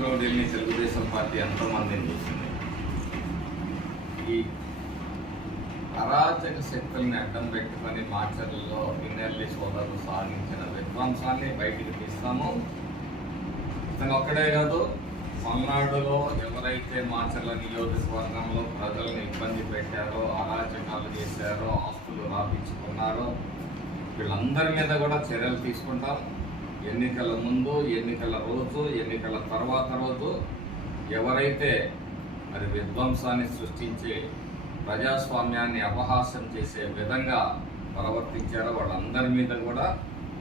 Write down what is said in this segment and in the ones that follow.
మార్పులో ఢిల్లీ తెలుగుదేశం పార్టీ ఎంతోమందిని చూసింది ఈ అరాచక శక్తుల్ని అడ్డం పెట్టుకొని మార్చర్లలో ఇన్నెల్లి సోదరులు సాధించిన విధ్వంసాన్ని బయటికి తీస్తాము ఇతను ఒక్కడే కాదు పల్నాడులో ఎవరైతే మార్చర్ల నియోజకవర్గంలో ప్రజలను ఇబ్బంది పెట్టారో అరాచకాలు చేశారో ఆస్తులు రాపించుకున్నారో వీళ్ళందరి మీద కూడా చర్యలు తీసుకుంటాం ఎన్నికల ముందు ఎన్నికల రోజు ఎన్నికల తర్వాత రోజు ఎవరైతే మరి విధ్వంసాన్ని సృష్టించి ప్రజాస్వామ్యాన్ని అపహాసం చేసే విధంగా ప్రవర్తించారో వాళ్ళందరి మీద కూడా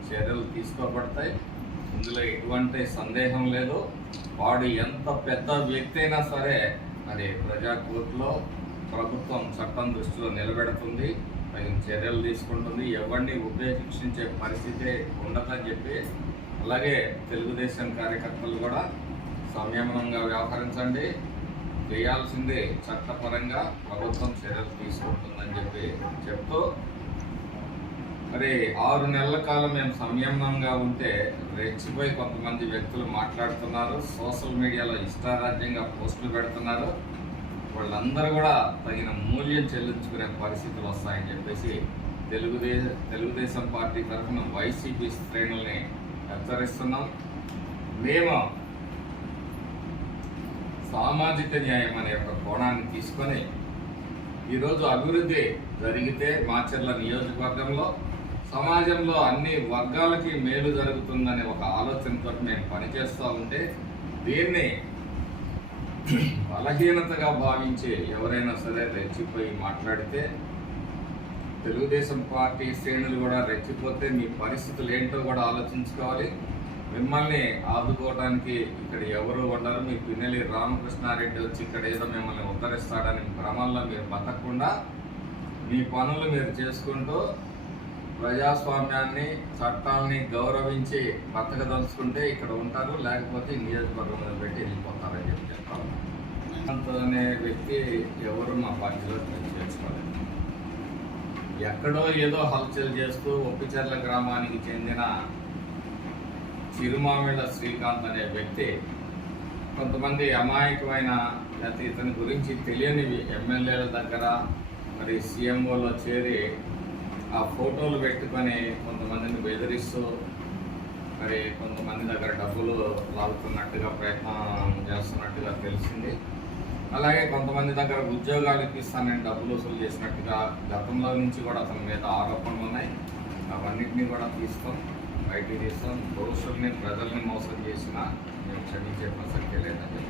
చర్యలు తీసుకోబడతాయి ఇందులో ఎటువంటి సందేహం లేదు వాడు ఎంత పెద్ద వ్యక్తి అయినా సరే మరి ప్రజా కోర్టులో ప్రభుత్వం చట్టం దృష్టిలో నిలబెడుతుంది తగిన చర్యలు తీసుకుంటుంది ఎవరిని ఉపేక్షించే పరిస్థితే ఉండదని చెప్పి అలాగే తెలుగుదేశం కార్యకర్తలు కూడా సంయమనంగా వ్యవహరించండి చేయాల్సిందే చట్టపరంగా ప్రభుత్వం చర్యలు తీసుకుంటుందని చెప్పి చెప్తూ మరి ఆరు నెలల కాలం మేము సంయమనంగా ఉంటే రెచ్చిపోయి కొంతమంది వ్యక్తులు మాట్లాడుతున్నారు సోషల్ మీడియాలో ఇష్టారాజ్యంగా పోస్టులు పెడుతున్నారు వాళ్ళందరూ కూడా తగిన మూల్యం చెల్లించుకునే పరిస్థితులు వస్తాయని చెప్పేసి తెలుగుదేశం తెలుగుదేశం పార్టీ తరఫున వైసీపీ శ్రేణుల్ని హెచ్చరిస్తున్నాం మేము సామాజిక న్యాయం అనే ఒక కోణాన్ని తీసుకొని ఈరోజు అభివృద్ధి జరిగితే మాచర్ల నియోజకవర్గంలో సమాజంలో అన్ని వర్గాలకి మేలు జరుగుతుందనే ఒక ఆలోచనతో మేము పనిచేస్తూ ఉంటే దీన్ని బలహీనతగా భావించి ఎవరైనా సరే రెచ్చిపోయి మాట్లాడితే తెలుగుదేశం పార్టీ శ్రేణులు కూడా రెచ్చిపోతే మీ పరిస్థితులు ఏంటో కూడా ఆలోచించుకోవాలి మిమ్మల్ని ఆదుకోవడానికి ఇక్కడ ఎవరు ఉండరు మీ పిన్నెలి రామకృష్ణారెడ్డి వచ్చి ఇక్కడ ఏదో మిమ్మల్ని ఉద్ధరిస్తాడని భ్రమంలో మీరు బతకకుండా మీ పనులు మీరు చేసుకుంటూ ప్రజాస్వామ్యాన్ని చట్టాలని గౌరవించి బతకదలుచుకుంటే ఇక్కడ ఉంటారు లేకపోతే మీద పెట్టి వెళ్ళిపోతారని చెప్పి చెప్పాలి అనే వ్యక్తి ఎవరు మా పార్టీలో చేసుకోలేదు ఎక్కడో ఏదో హల్చల్ చేస్తూ ఒప్పిచర్ల గ్రామానికి చెందిన చిరుమామిళ్ళ శ్రీకాంత్ అనే వ్యక్తి కొంతమంది అమాయకమైన లేకపోతే ఇతని గురించి తెలియని ఎమ్మెల్యేల దగ్గర మరి సీఎంఓలో చేరి ఆ ఫోటోలు పెట్టుకొని కొంతమందిని బెదిరిస్తూ మరి కొంతమంది దగ్గర డబ్బులు లాగుతున్నట్టుగా ప్రయత్నం చేస్తున్నట్టుగా తెలిసింది అలాగే కొంతమంది దగ్గర ఉద్యోగాలు ఇప్పిస్తానని డబ్బులు వసూలు చేసినట్టుగా గతంలో నుంచి కూడా అతని మీద ఆరోపణలు ఉన్నాయి అవన్నింటినీ కూడా తీస్తాం బయటికి తీస్తాం దోషుల్ని ప్రజల్ని మోసం చేసినా మేము క్షమించే ప్రసక్తే లేదని